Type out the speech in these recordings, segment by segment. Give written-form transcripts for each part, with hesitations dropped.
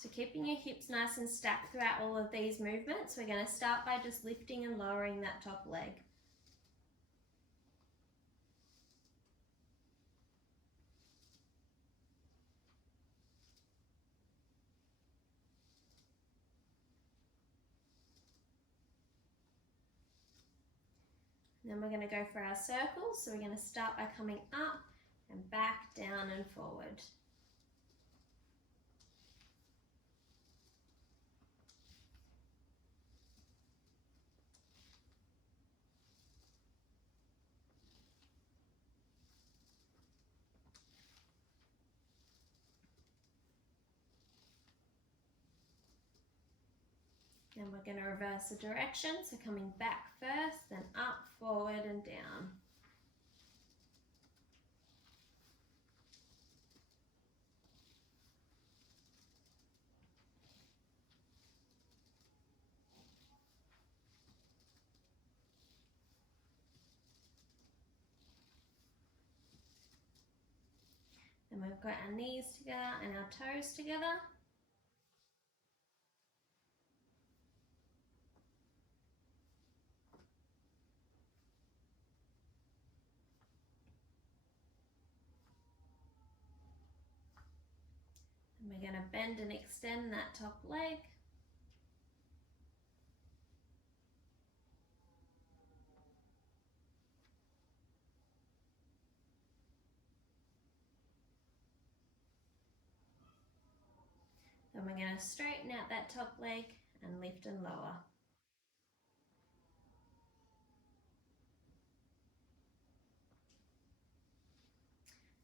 So keeping your hips nice and stacked throughout all of these movements, we're going to start by just lifting and lowering that top leg. Then we're going to go for our circles. So we're going to start by coming up and back, down and forward. Then we're going to reverse the direction, so coming back first, then up, forward and down. Then we've got our knees together and our toes together. And we're going to bend and extend that top leg. Then we're going to straighten out that top leg and lift and lower.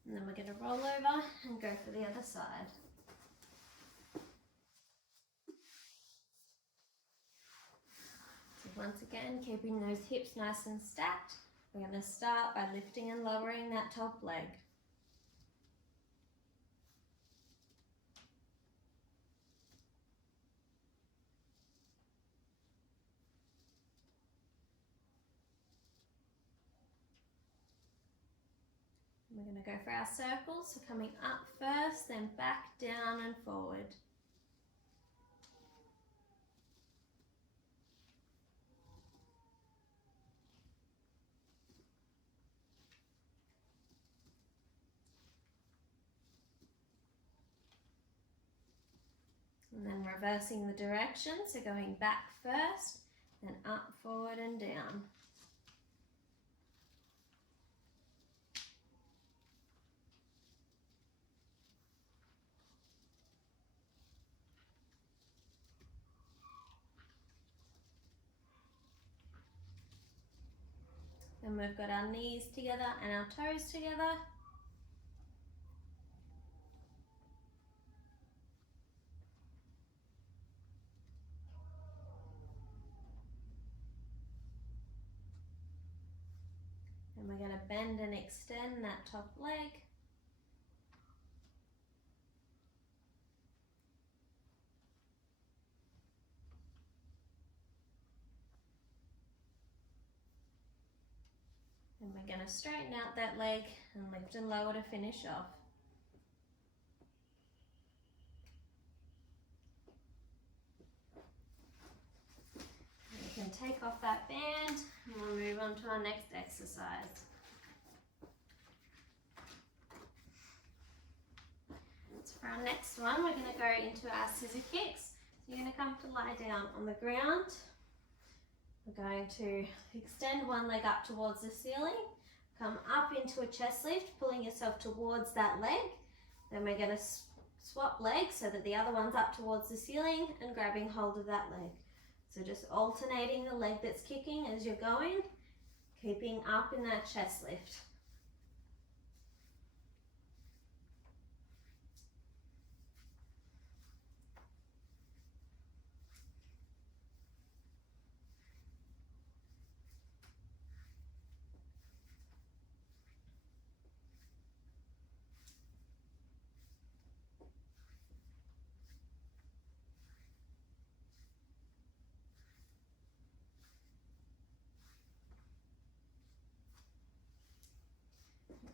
And then we're going to roll over and go for the other side. So once again, keeping those hips nice and stacked, we're going to start by lifting and lowering that top leg. We're going to go for our circles, so coming up first, then back, down and forward. And then reversing the direction, so going back first, then up, forward and down. Then we've got our knees together and our toes together. And we're going to bend and extend that top leg. And we're going to straighten out that leg and lift and lower to finish off. We can take off that band and we'll move on to our next exercise. So for our next one, we're going to go into our scissor kicks. So you're going to come to lie down on the ground. We're going to extend one leg up towards the ceiling, come up into a chest lift, pulling yourself towards that leg. Then we're going to swap legs so that the other one's up towards the ceiling and grabbing hold of that leg. So just alternating the leg that's kicking as you're going, keeping up in that chest lift.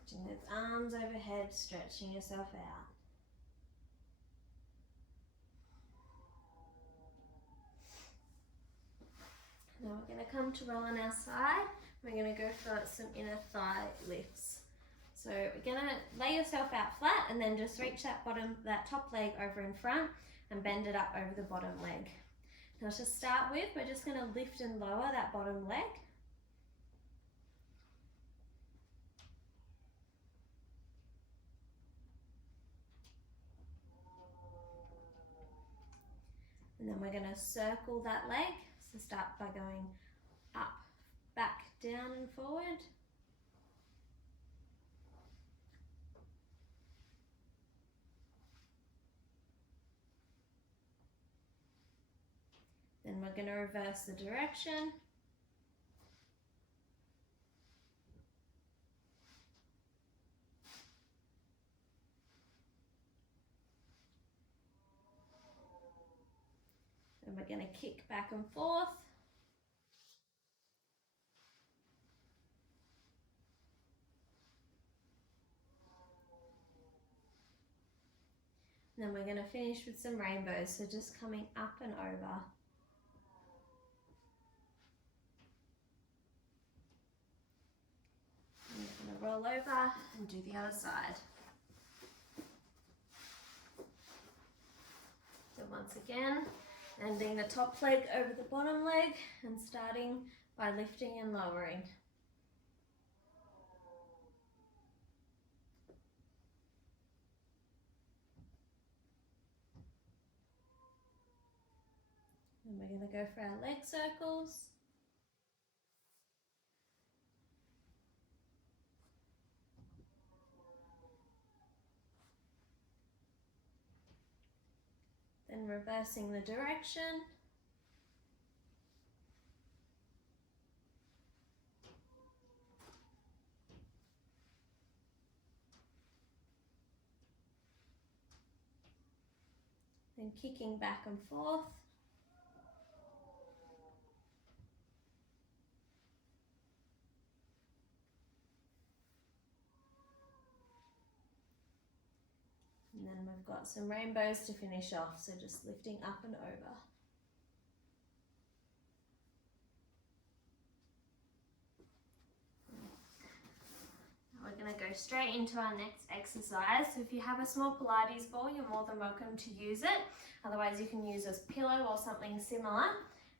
Reaching those arms overhead, stretching yourself out. Now we're going to come to roll on our side. We're going to go for some inner thigh lifts. So we're going to lay yourself out flat and then just reach that top leg over in front and bend it up over the bottom leg. Now to start with, we're just going to lift and lower that bottom leg. And then we're going to circle that leg. So start by going up, back, down and forward. Then we're going to reverse the direction. And we're going to kick back and forth. And then we're going to finish with some rainbows, so just coming up and over. And we're going to roll over and do the other side. So once again, bending the top leg over the bottom leg and starting by lifting and lowering. And we're going to go for our leg circles. Then reversing the direction. Then kicking back and forth. And then we've got some rainbows to finish off, so just lifting up and over. Now we're going to go straight into our next exercise. So if you have a small Pilates ball, you're more than welcome to use it. Otherwise you can use a pillow or something similar.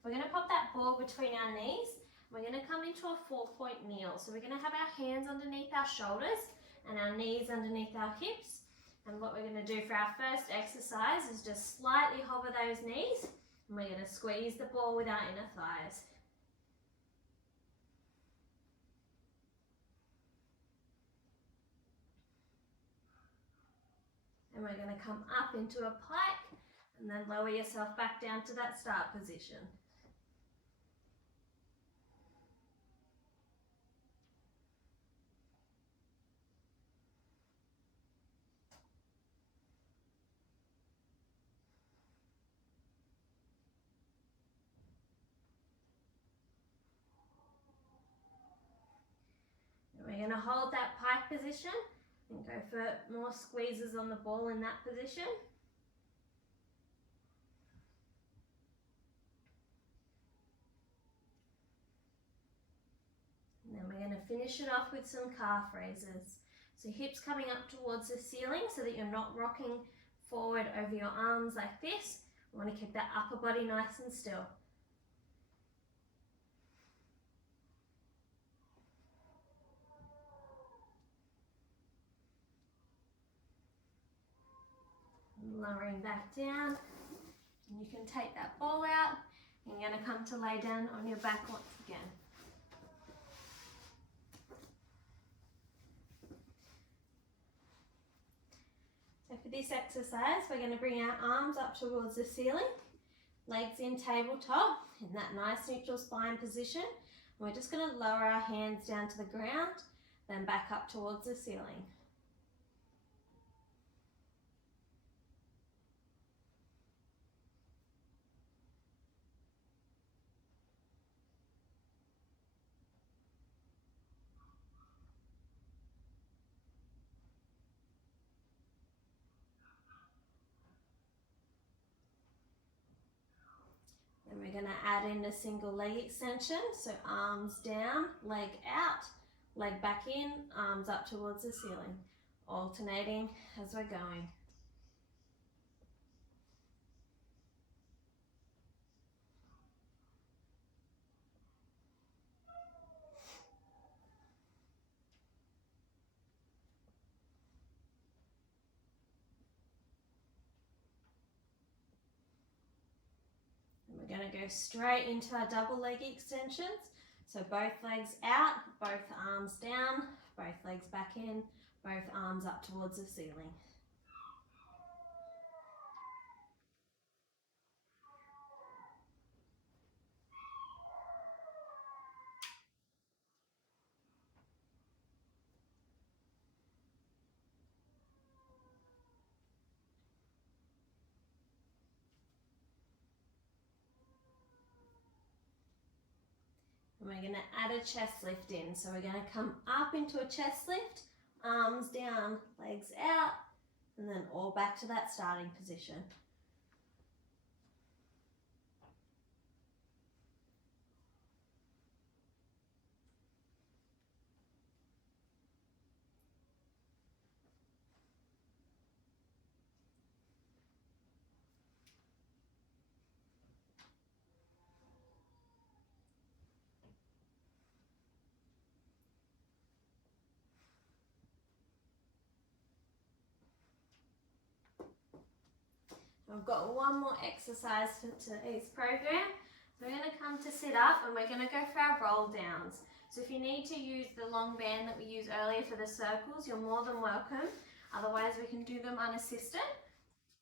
We're going to pop that ball between our knees. We're going to come into a 4-point kneel. So we're going to have our hands underneath our shoulders and our knees underneath our hips. And what we're going to do for our first exercise is just slightly hover those knees, and we're going to squeeze the ball with our inner thighs. And we're going to come up into a pike and then lower yourself back down to that start position. We're going to hold that pike position and go for more squeezes on the ball in that position. And then we're going to finish it off with some calf raises. So hips coming up towards the ceiling so that you're not rocking forward over your arms like this. We want to keep that upper body nice and still. Lowering back down, and you can take that ball out, and you're going to come to lay down on your back once again. So for this exercise, we're going to bring our arms up towards the ceiling, legs in tabletop, in that nice neutral spine position. And we're just going to lower our hands down to the ground, then back up towards the ceiling. Then we're going to add in a single leg extension. So arms down, leg out, leg back in, arms up towards the ceiling, alternating as we're going. We're going to go straight into our double leg extensions. So both legs out, both arms down, both legs back in, both arms up towards the ceiling. And we're going to add a chest lift in. So we're going to come up into a chest lift, arms down, legs out, and then all back to that starting position. I've got one more exercise for today's program. So we're going to come to sit up and we're going to go for our roll downs. So if you need to use the long band that we used earlier for the circles, you're more than welcome. Otherwise we can do them unassisted.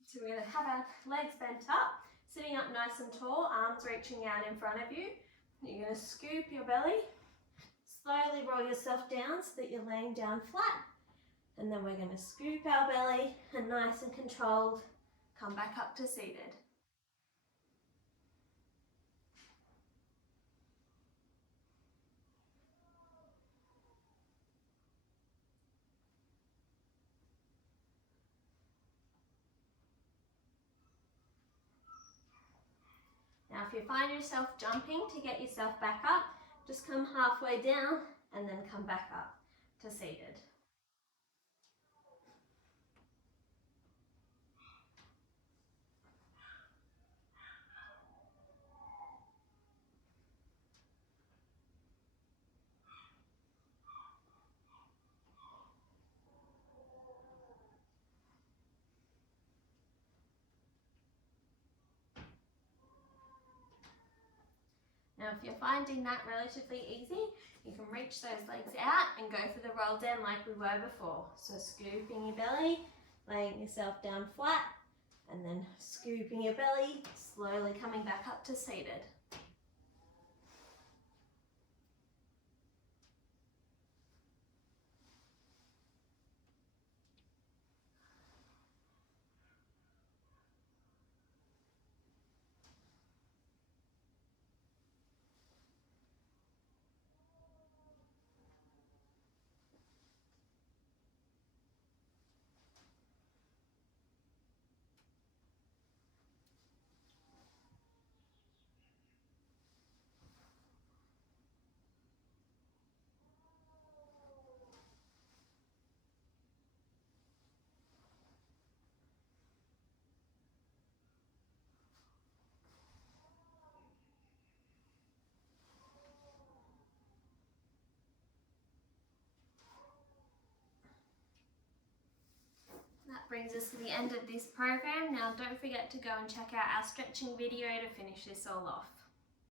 So we're going to have our legs bent up, sitting up nice and tall, arms reaching out in front of you. You're going to scoop your belly, slowly roll yourself down so that you're laying down flat. And then we're going to scoop our belly and nice and controlled, come back up to seated. Now if you find yourself jumping to get yourself back up, just come halfway down and then come back up to seated. Now if you're finding that relatively easy, you can reach those legs out and go for the roll down like we were before. So scooping your belly, laying yourself down flat, and then scooping your belly, slowly coming back up to seated. That brings us to the end of this program. Now don't forget to go and check out our stretching video to finish this all off.